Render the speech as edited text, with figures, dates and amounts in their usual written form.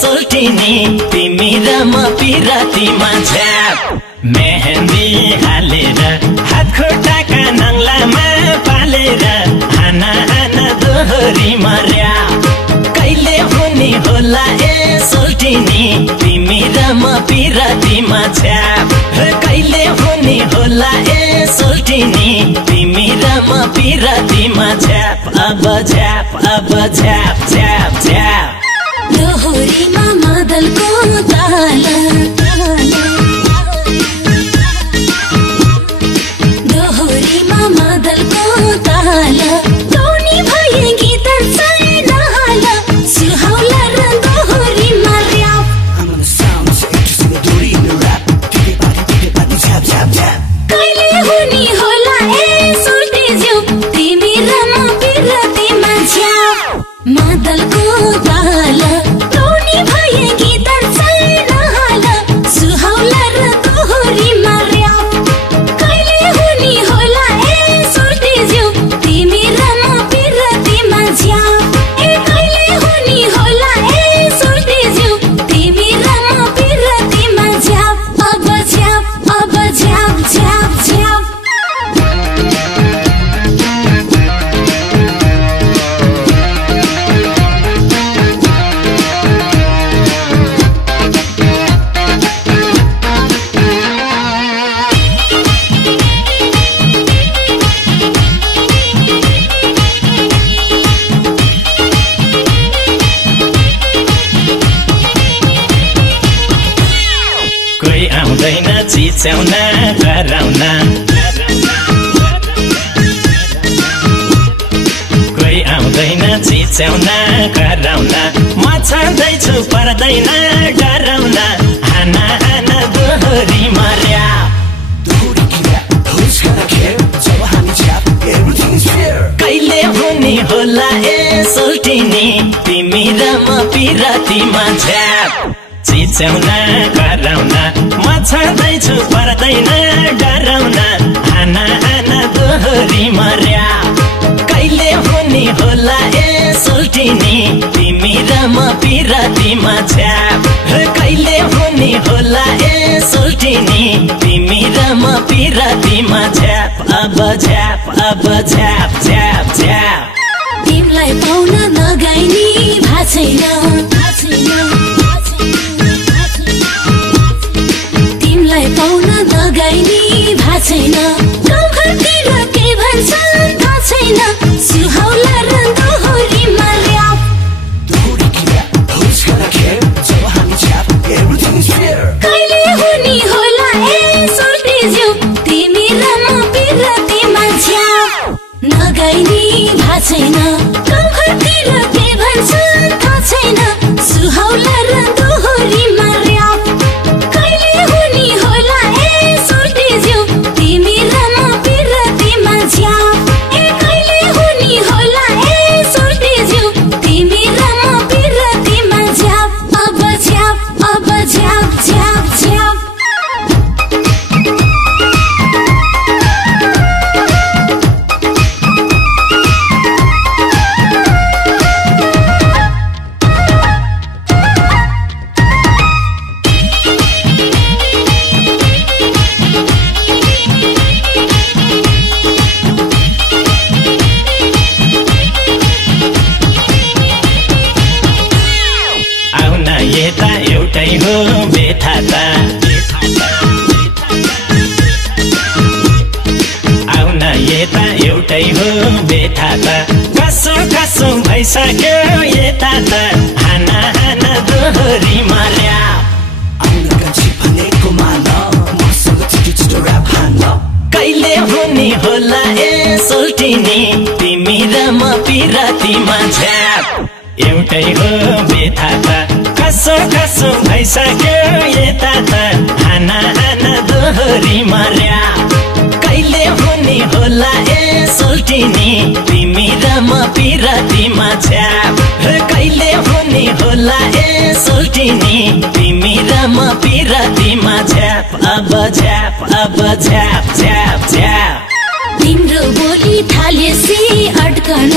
सोल्टिनी तिमी र म पिरातीमा झ्याप मेहन्दी हालेर हात खुट्टाका नङ्लामा पालेर हाना हाना दोहोरी मर्या कहिले हुने होला ए सोल्टिनी तिमी र म पिरातीमा झ्याप कहिले हुने होला ए सोल्टिनी तिमी र म पिरातीमा झ्याप अब झ्याप झ्याप झ्याप दोहोरीमा मादलको ताल दोहोरीमा मादलको ताल टोनी भए गीत छैन हाल सुहाउला र दोहोरीमा र्याप कहिले हुने होला ए सोल्टिज्यू तिमी र म पिरातीमा झ्याप मादलको ताल टोनी भए गीत छैन हाल सुहाउला र दोहोरीमा र्याप कहिले हुने होला ए सोल्टिज्यू तिमी र म पिरातीमा झ्याप कहिले हुने होला ए सोल्टिज्यू तिमी र म पिरातीमा झ्याप अब झ्याप झ्याप झ्याप कोही आउँदैन चिच्याउन कराउन कोही आउँदैन चिच्याउन कराउन म छँदैछु पर्दैन डराउन हाना हाना दोहोरी मर्या कहिले हुने होला ए सोल्टिनी तिमी र म पिरातीमा झ्याप चिच्याउन कराउन म छँदैछु पर्दैन डराउन हाना हाना दोहोरी मर्या कहिले हुने होला ए सोल्टिनी तिमी र म पिरातीमा झ्याप कहिले हुने होला ए सोल्टिनी तिमी र म पिरातीमा झ्याप अब झ्याप झ्याप झ्याप तिमीलाई पाउन नगाइनी भाछैन तिमीलाई पाउन नगाइनी भाछैन गाउँघरतिर के भन्छन् थाहा छैन सुहाउला र दोहोरीमा र्याप कहिले हुने होला ए सोल्टिज्यू तिमी र म पिरातीमा झ्याप नगाइनी भाछैन गाउँघरतिर के भन्छन् थाहा छैन सुहाउला र दोहोरीमा र्याप कहिले हुने होला ए सोल्टिज्यू तिमी र म पिरातीमा झ्याप कहिले हुने होला ए सोल्टिज्यू तिमी र म पिरातीमा झ्याप अब झ्याप झ्याप झ्याप आउन यता एउटै हो बेथा त आउन यता एउटै हो बेथा त कसो कसो भइसक्यो यता त हाना हाना दोहोरी मर्या कहिले हुने होला ए सोल्टिनी तिमी र म पिरातीमा झ्याप एउटै हो बेथा त कसो कसो भइसक्यो यता त हाना हाना दोहोरी मर्या कहिले हुने होला ए सोल्टिनी तिमी र म पिरातीमा झ्याप कहिले हुने होला ए सोल्टिनी तिमी र म पिरातीमा झ्याप अब झ्याप तिम्रो बोली थालेसी अड्कन